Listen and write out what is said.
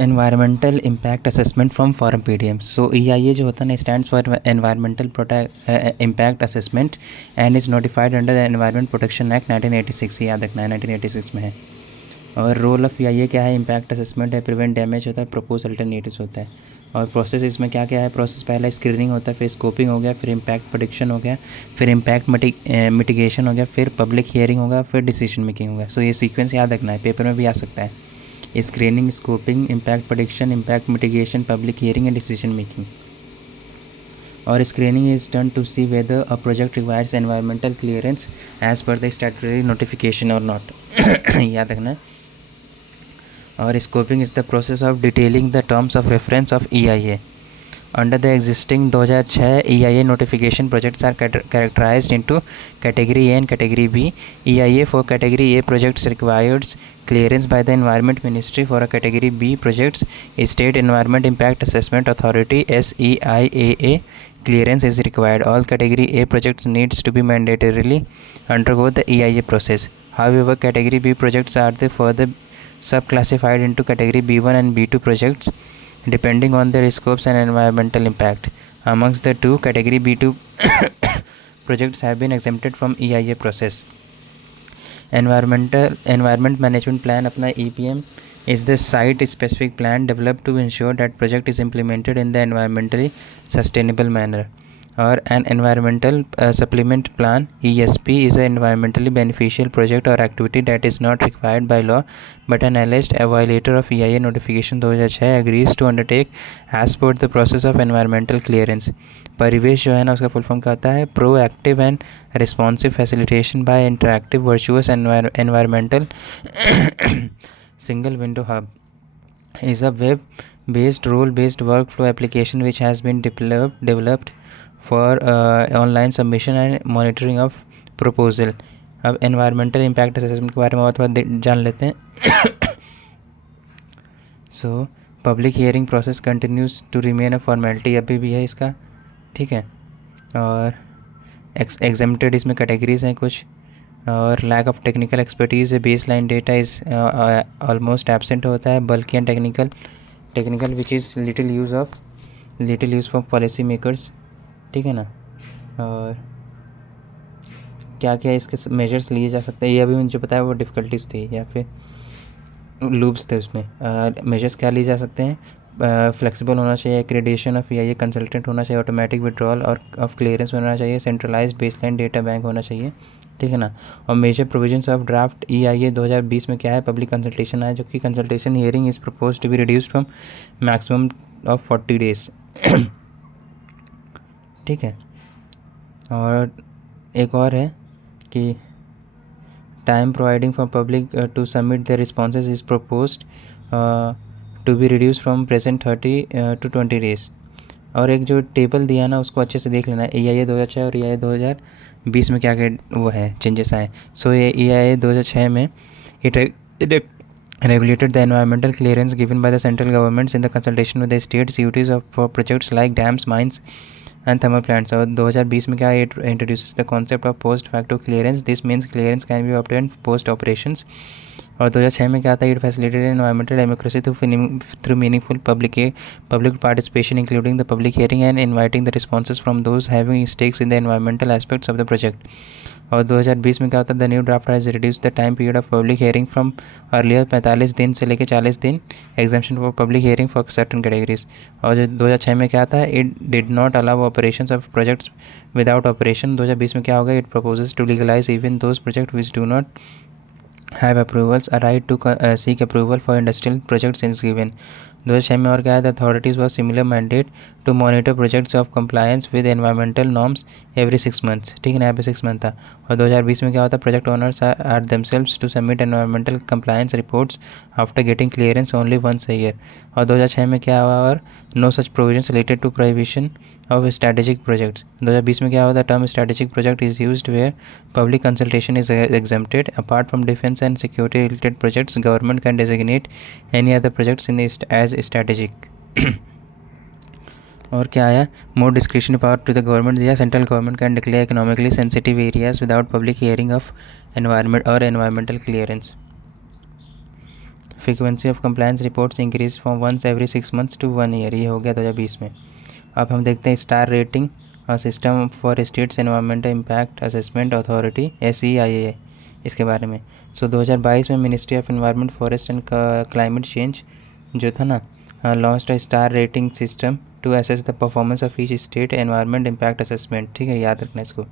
Environmental impact assessment from forum PDM। So EIA जो होता है ना stands for environmental impact assessment and is notified under the environment protection act 1986। याद रखना है 1986 में है। और रोल ऑफ EIA क्या है? इम्पैक्ट असेसमेंट है, प्रिवेंट डैमेज होता है, प्रपोज अल्टरनेटिव्स होता है। और प्रोसेस इसमें क्या क्या है? प्रोसेस पहला स्क्रीनिंग होता है, फिर स्कोपिंग हो गया, फिर इम्पैक्ट प्रोडिक्शन हो गया, फिर इम्पैक्ट मिटिगेशन हो गया, फिर पब्लिक हियरिंग होगा, फिर डिसीजन मेकिंग होगा। सो ये सीक्वेंस याद रखना है, पेपर में भी आ सकता है। Screening, scoping, impact prediction, impact mitigation, public hearing and decision making. और screening is done to see whether a project requires environmental clearance as per the statutory notification और नॉट। याद रखना है। और scoping is the process of detailing the terms of reference of EIA। Under the existing 2006 EIA notification, projects are characterized into Category A and Category B. EIA for Category A projects requires clearance by the Environment Ministry. For a Category B projects, State Environment Impact Assessment Authority SEIAA clearance is required. All Category A projects needs to be mandatorily undergo the EIA process. However, Category B projects are the further subclassified into Category B1 and B2 projects depending on their scopes and environmental impact. Amongst the two, Category B2 projects have been exempted from EIA process. Environment Management Plan अपना EPM is the site specific plan developed to ensure that project is implemented in the environmentally sustainable manner. Or an environmental supplement plan ESP is an environmentally beneficial project or activity that is not required by law but an alleged violator of EIA notification 2006 agrees to undertake as per the process of environmental clearance. परिवेश जो है ना उसका full form क्या होता है? Proactive and responsive facilitation by interactive virtuous environmental single window hub is a web-based role-based workflow application which has been developed for online submission and monitoring of proposal. अब environmental impact assessment के बारे में और थोड़ा जान लेते हैं। So public hearing process continues to remain a formality, अभी भी है इसका, ठीक है। और एग्जेम्प्टेड इसमें कैटेगरीज हैं कुछ। और लैक ऑफ टेक्निकल एक्सपर्टीज़ है, base line data is almost absent होता है। बल्कि and technical which is little use for policy makers, ठीक है ना। और क्या क्या इसके मेजर्स लिए जा सकते हैं, ये अभी मुझे पता है वो डिफ़िकल्टीज़ थी या फिर लूप्स थे उसमें। मेजर्स क्या लिए जा सकते हैं? फ्लेक्सिबल होना चाहिए, क्रेडिशन ऑफ EIA कंसल्टेंट होना चाहिए, ऑटोमेटिक विड्रॉल और ऑफ क्लियरेंस होना चाहिए, सेंट्रलाइज्ड बेसलाइन डेटा बैंक होना चाहिए, ठीक है ना। और major provisions of draft EIA 2020 में क्या है? पब्लिक कंसल्टेशन है, जो कि consultation hearing is propose to be reduced from maximum of 40 days, ठीक है। और एक और है कि time providing for public to submit the responses is proposed to be reduce from present 30 to 20 days। और एक जो टेबल दिया ना उसको अच्छे से देख लेना है, EIA 2006 और EIA 2020 में क्या क्या वो है चेंजेस आए। सो ये EIA 2006 में it regulated the environmental clearance given by the central governments in the consultation with the states duties for projects like dams, mines and thermal plants। और 2020 में क्या it introduces the concept of post facto clearance। This means clearance can be obtained post operations। और 2006 में क्या था? It facilitated environmental democracy through meaningful public participation including the public hearing and inviting the responses from those having stakes in the environmental aspects of the project. और 2020 में क्या होता है? The new draft has reduce the time period of public hearing from earlier 45 दिन से लेकर 40 दिन, exemption for public hearing for certain categories. और जो 2006 में क्या था? It did not allow operation of projects without operation. 2020 में क्या होगा? It proposes to legalise even those project which do not have approvals, a right to seek approval for industrial projects is given। 2006 में और क्या है? The authorities was similar mandate to monitor projects of compliance with environmental norms every 6 months, ठीक है ना, यहाँ पे 6 month था। और 2020 में क्या होता है? Project owners are themselves to submit environmental compliance reports after getting clearance only once a year। और 2006 में क्या हुआ? और no such provisions related to prohibition of strategic projects। 2020 में क्या हुआ? The term strategic project is used where public consultation is exempted। Apart from defense and security related projects, government can designate any other projects in as strategic। और क्या आया? More description power to the government दिया। Central government can declare economically sensitive areas without public hearing of environment और environmental clearance. Frequency of compliance reports increase from once every 6 months to 1 year, ये हो गया 2020 में। अब हम देखते हैं star rating system for states environmental impact assessment authority SEIA, इसके बारे में। 2022 में ministry of environment forest and climate change जो था ना, launched a star rating system to assess the performance of each state environment impact assessment. ठीक है, याद रखना इसको।